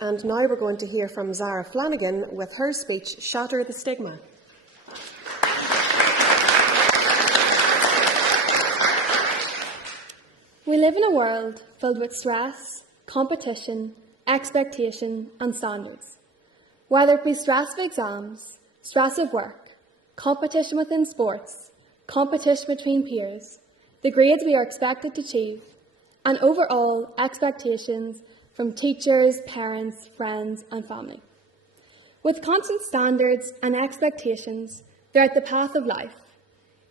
and now we're going to hear from Zara Flanagan with her speech, Shatter the Stigma. We live in a world filled with stress, competition, expectation and standards. Whether it be stress of exams, stress of work, competition within sports, competition between peers, the grades we are expected to achieve, and overall expectations from teachers, parents, friends and family. With constant standards and expectations throughout the path of life,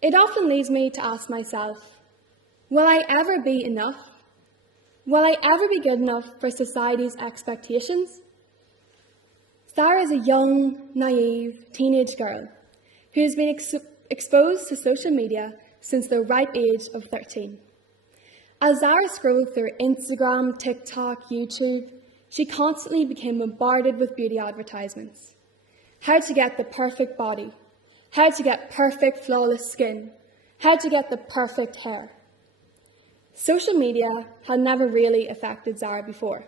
it often leads me to ask myself, will I ever be enough? Will I ever be good enough for society's expectations? Zara is a young, naive, teenage girl who has been exposed to social media since the ripe age of 13. As Zara scrolled through Instagram, TikTok, YouTube, she constantly became bombarded with beauty advertisements. How to get the perfect body, how to get perfect, flawless skin, how to get the perfect hair. Social media had never really affected Zara before.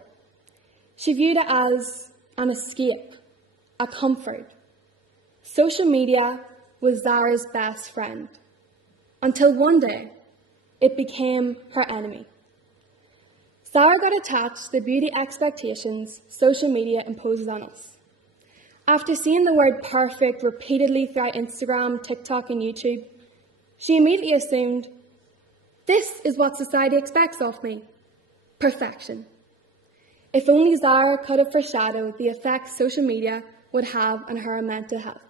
She viewed it as an escape, a comfort. Social media was Zara's best friend, until one day it became her enemy. Zara got attached to the beauty expectations social media imposes on us. After seeing the word perfect repeatedly throughout Instagram, TikTok and YouTube, she immediately assumed, this is what society expects of me. Perfection. If only Zara could have foreshadowed the effects social media would have on her mental health.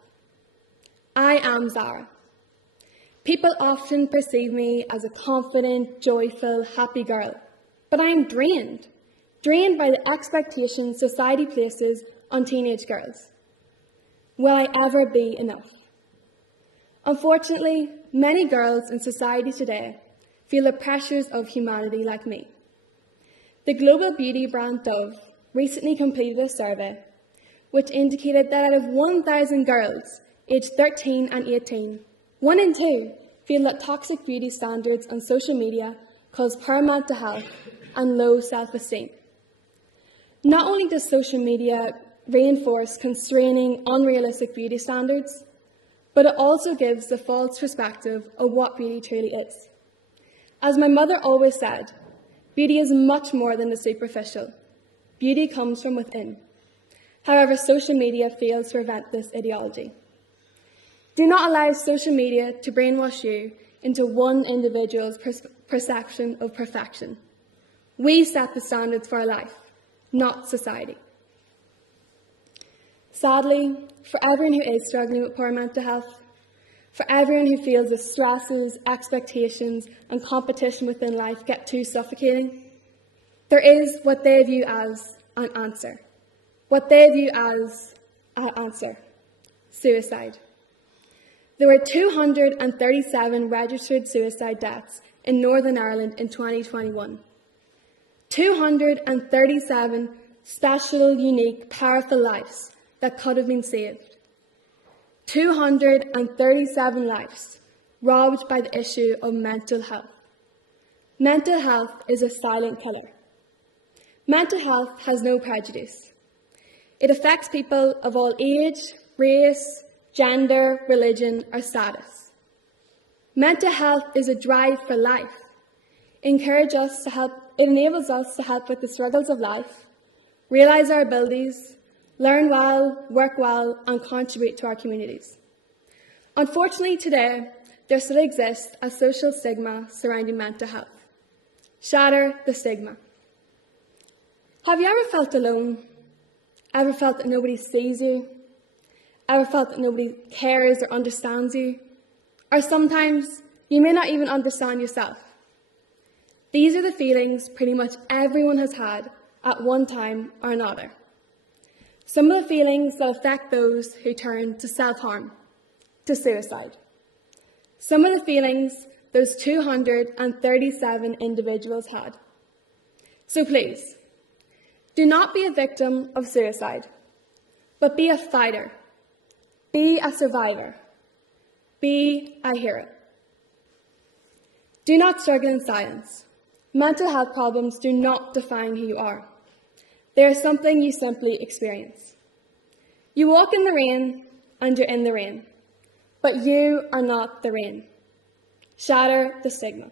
I am Zara. People often perceive me as a confident, joyful, happy girl, but I am drained by the expectations society places on teenage girls. Will I ever be enough? Unfortunately, many girls in society today feel the pressures of humanity like me. The global beauty brand Dove recently completed a survey which indicated that out of 1,000 girls aged 13 and 18, 1 in 2 feel that toxic beauty standards on social media cause poor mental health and low self-esteem. Not only does social media reinforce constraining, unrealistic beauty standards, but it also gives the false perspective of what beauty truly is. As my mother always said, beauty is much more than the superficial. Beauty comes from within. However, social media fails to prevent this ideology. Do not allow social media to brainwash you into one individual's perception of perfection. We set the standards for our life, not society. Sadly, for everyone who is struggling with poor mental health, for everyone who feels the stresses, expectations and competition within life get too suffocating, there is what they view as an answer. Suicide. There were 237 registered suicide deaths in Northern Ireland in 2021. 237 special, unique, powerful lives that could have been saved. 237 lives robbed by the issue of mental health. Mental health is a silent killer. Mental health has no prejudice. It affects people of all age, race, gender, religion, or status. Mental health is a drive for life. It enables us to help with the struggles of life, realise our abilities, learn well, work well, and contribute to our communities. Unfortunately, today, there still exists a social stigma surrounding mental health. Shatter the stigma. Have you ever felt alone? Ever felt that nobody sees you? Ever felt that nobody cares or understands you? Or sometimes you may not even understand yourself. These are the feelings pretty much everyone has had at one time or another. Some of the feelings that affect those who turn to self-harm, to suicide. Some of the feelings those 237 individuals had. So please, do not be a victim of suicide, but be a fighter, be a survivor, be a hero. Do not struggle in silence. Mental health problems do not define who you are. They are something you simply experience. You walk in the rain and you're in the rain, but you are not the rain. Shatter the stigma.